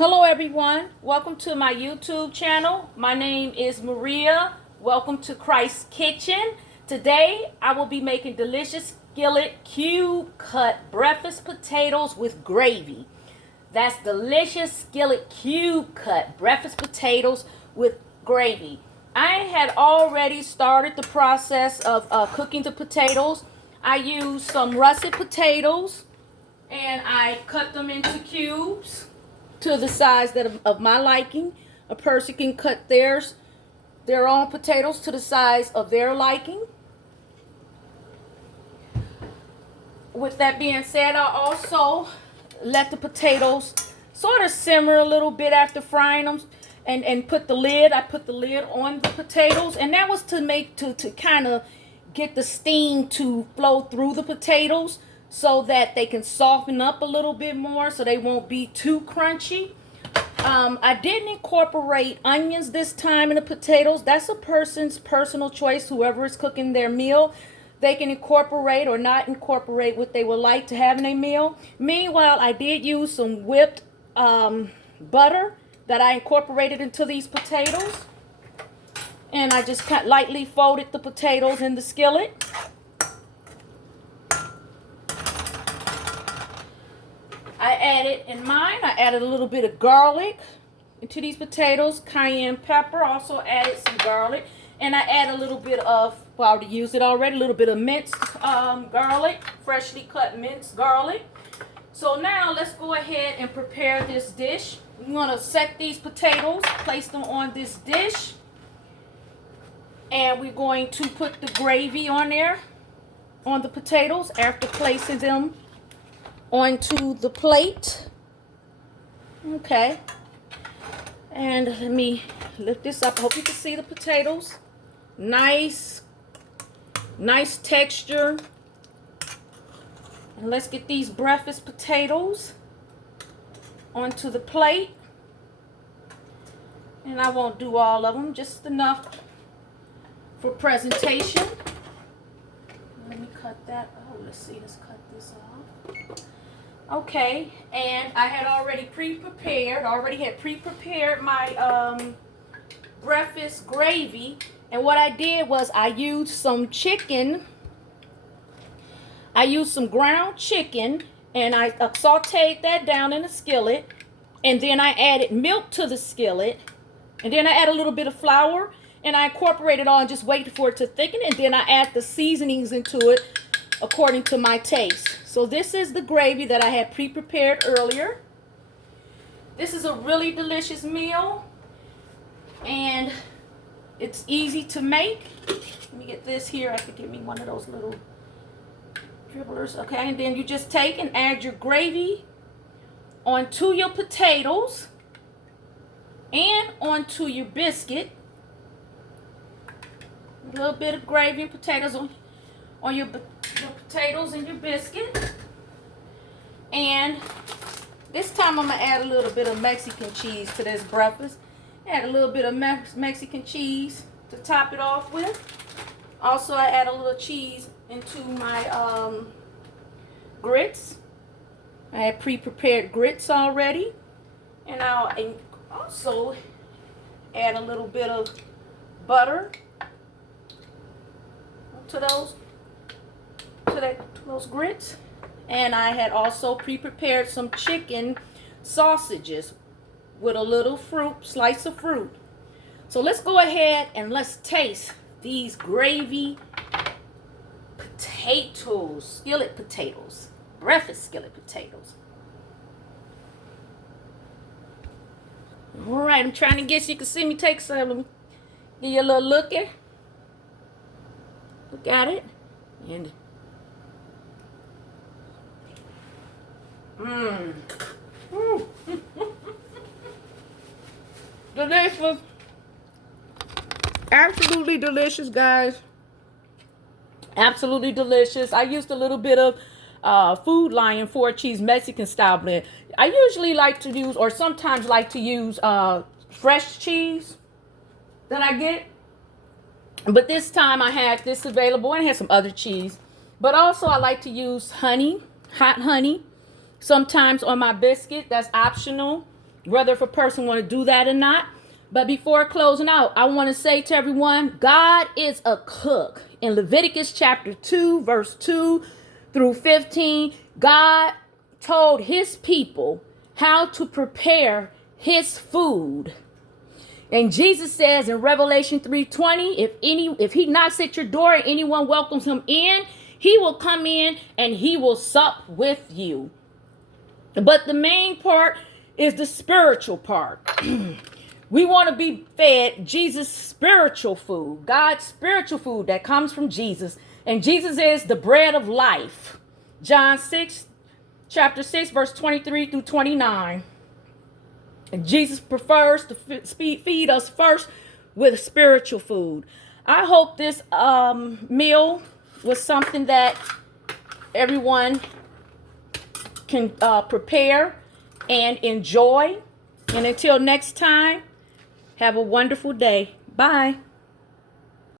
Hello everyone, welcome to my YouTube channel. My name is Maria. Welcome to Christ's Kitchen. Today I will be making delicious skillet cube cut breakfast potatoes with gravy. That's delicious skillet cube cut breakfast potatoes with gravy. I had already started the process of cooking the potatoes. I used some russet potatoes and I cut them into cubes to the size of my liking. A person can cut their own potatoes to the size of their liking. With that being said, I also let the potatoes sort of simmer a little bit after frying them and I put the lid on the potatoes, and that was to kind of get the steam to flow through the potatoes so that they can soften up a little bit more so they won't be too crunchy. I didn't incorporate onions this time in the potatoes. That's a person's personal choice. Whoever is cooking their meal, they can incorporate or not incorporate what they would like to have in a meal. Meanwhile, I did use some whipped butter that I incorporated into these potatoes. And I just lightly folded the potatoes in the skillet. I added a little bit of garlic into these potatoes, cayenne pepper, also added some garlic, and I add a little bit of, well, I already used it already, a little bit of minced garlic, freshly cut minced garlic. So now let's go ahead and prepare this dish. I'm going to set these potatoes, place them on this dish, and we're going to put the gravy on there, on the potatoes, after placing them onto the plate. Okay, and let me lift this up. I hope you can see the potatoes. Nice texture. And let's get these breakfast potatoes onto the plate. And I won't do all of them, just enough for presentation. Let me cut that. Oh, let's cut this off. Okay, and I had already pre-prepared my breakfast gravy. And what I did was I used some chicken. I used some ground chicken, and I sauteed that down in a skillet. And then I added milk to the skillet. And then I add a little bit of flour, and I incorporate it all and just wait for it to thicken. And then I add the seasonings into it according to my taste. So this is the gravy that I had pre-prepared earlier. This is a really delicious meal, and it's easy to make. Let me get this here. I have to give me one of those little dribblers. Okay, and then you just take and add your gravy onto your potatoes and onto your biscuit. A little bit of gravy and potatoes on your potatoes and your biscuit. And this time I'm gonna add a little bit of Mexican cheese to this breakfast. Add a little bit of Mexican cheese to top it off with. Also, I add a little cheese into my grits. I had pre-prepared grits already, and I'll also add a little bit of butter to those grits. And I had also pre-prepared some chicken sausages with a little slice of fruit. So let's go ahead and let's taste these gravy potatoes, skillet potatoes, breakfast skillet potatoes. All right, I'm trying to get you can see me take some. Let me give you a little look at it. And delicious. Absolutely delicious, guys. Absolutely delicious. I used a little bit of Food Lion 4-cheese Mexican style blend. I usually like to use, or sometimes like to use, fresh cheese that I get. But this time I had this available, and I had some other cheese. But also I like to use honey, hot honey. Sometimes on my biscuit, that's optional. whether if a person want to do that or not. But before closing out, I want to say to everyone, God is a cook. In Leviticus chapter 2, verse 2 through 15, God told his people how to prepare his food. And Jesus says in Revelation 3:20, if he knocks at your door and anyone welcomes him in, he will come in and he will sup with you. But the main part is the spiritual part. We want to be fed Jesus' spiritual food, God's spiritual food that comes from Jesus. And Jesus is the bread of life. John 6, chapter 6, verse 23 through 29. And Jesus prefers to feed us first with spiritual food. I hope this meal was something that everyone can prepare and enjoy. And until next time, have a wonderful day. Bye.